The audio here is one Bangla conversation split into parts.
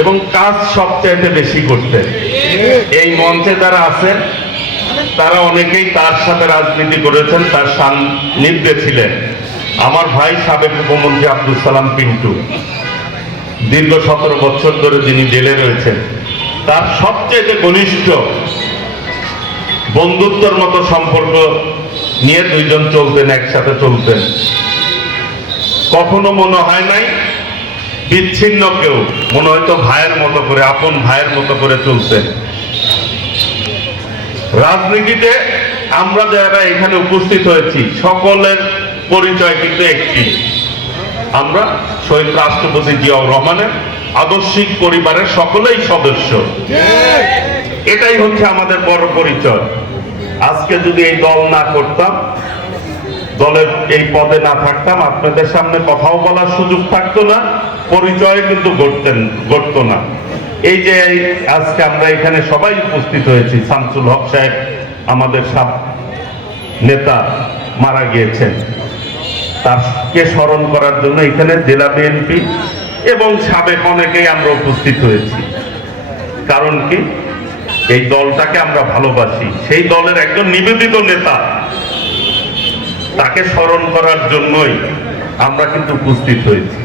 এবং কাজ সবচাইতে বেশি করতেন। এই মঞ্চে যারা আছেন, তারা অনেকেই তার সাথে রাজনীতি করেছেন, তার সান্নিধ্যে ছিলেন। আমার ভাই সাবেক উপমন্ত্রী আব্দুল সালাম পিন্টু, দীর্ঘ সতেরো বছর ধরে যিনি জেলে রয়েছেন, তার সবচেয়ে ঘনিষ্ঠ বন্ধুত্বর মতো সম্পর্ক নিয়ে দুইজন চলতেন, একসাথে চলতেন। কখনো মনে হয় নাই বিচ্ছিন্ন কেউ। মনে হয়তো ভাইয়ের মতো করে, আপন ভাইয়ের মতো করে চলছে। রাজনীতিতে আমরা যারা এখানে উপস্থিত হয়েছি, সকলের পরিচয় কিন্তু একটি। আমরা শহীদ রাষ্ট্রপতি জিয়াউর রহমানের আদর্শিক পরিবারের সকলেই সদস্য। এটাই হচ্ছে আমাদের বড় পরিচয়। আজকে যদি এই দল না করতাম দলের এই পদে না থাকতাম, আপনাদের সামনে কথাও বলার সুযোগ থাকতো না, পরিচয় কিন্তু গড়তেন গড়তো না। এই যে আজকে আমরা এখানে সবাই উপস্থিত হয়েছি, শামসুল হক সাহেব, আমাদের সাব নেতা মারা গিয়েছেন। তারকে স্মরণ করার জন্য এখানে জেলা বিএনপি এবং সাবেক অনেকেই আমরা উপস্থিত হয়েছি। কারণ কি? এই দলটাকে আমরা ভালোবাসি। সেই দলের একজন নিবেদিত নেতা তাকে স্মরণ করার জন্যই আমরা কিন্তু উপস্থিত হয়েছি।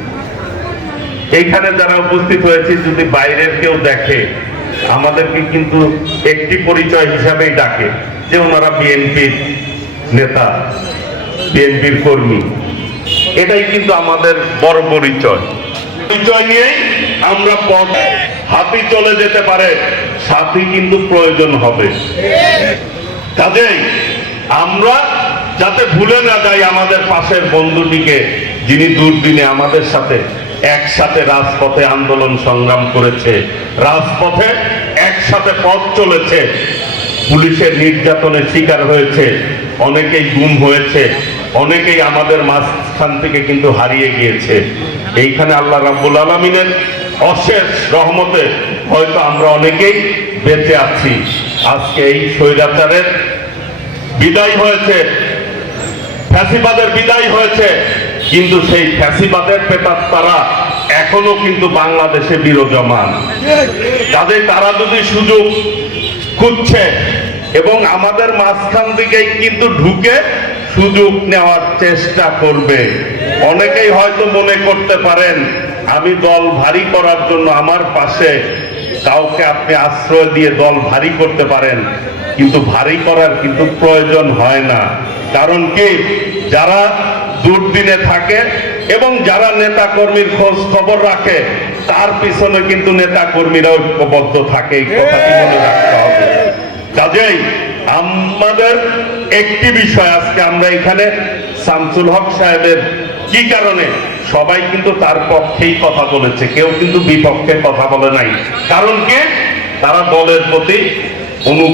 এইখানে যারা উপস্থিত হয়েছে, যদি বাইরের কেউ দেখে, আমাদেরকে কিন্তু একটি পরিচয় হিসাবেই ডাকে যে ওনারা বিএনপির নেতা, বিএনপির কর্মী। এটাই কিন্তু আমাদের বড় পরিচয়। পরিচয় নিয়েই আমরা পথ হাতি চলে যেতে পারে, সাথী কিন্তু প্রয়োজন হবে। কাজেই আমরা যাতে ভুলে না যাই আমাদের পাশের বন্ধুটিকে, যিনি দুর্দিনে আমাদের সাথে একসাথে রাজপথে আন্দোলন সংগ্রাম করেছে, রাজপথে একসাথে পথ চলেছে, পুলিশের নির্যাতনের শিকার হয়েছে, অনেকেই গুম হয়েছে, অনেকেই আমাদের মাঝখান থেকে কিন্তু হারিয়ে গিয়েছে। এইখানে আল্লাহ রাব্বুল আলমিনের অশেষ রহমতে হয়তো আমরা অনেকেই বেঁচে আছি। আজকে এই স্বৈরাচারের বিদায় হয়েছে। ফ্যাসিবাদের বিদায় হয়েছে। কিন্তু সেই ফ্যাসিবাদের পেতার তারা এখনও কিন্তু বাংলাদেশে বিরজমান। কাজে তারা যদি সুযোগ খুঁজছে এবং আমাদের মাঝখান দিকেই কিন্তু ঢুকে সুযোগ নেওয়ার চেষ্টা করবে। অনেকেই হয়তো মনে করতে পারেন, আমি দল ভারী করার জন্য আমার পাশে কাউকে আপনি আশ্রয় দিয়ে দল ভারী করতে পারেন, কিন্তু ভারী করার কিন্তু প্রয়োজন হয় না। কারণ কি? যারা দুর্দিনে থাকে এবং যারা নেতা কর্মীর খোঁজ খবর রাখে, তার পিছনে কিন্তু নেতা কর্মীরা ঐক্যবদ্ধ থাকে। কথাটি মনে রাখতে হবে। কাজেই আমাদের একটি বিষয় আজকে আমরা এখানে শামসুল হক সাহেবের কি কারণে? সবাই কিন্তু তার পক্ষেই কথা বলেছে, কেউ কিন্তু বিপক্ষে কথা বলে নাই। কারণ কে? তারা দলের প্রতি অনু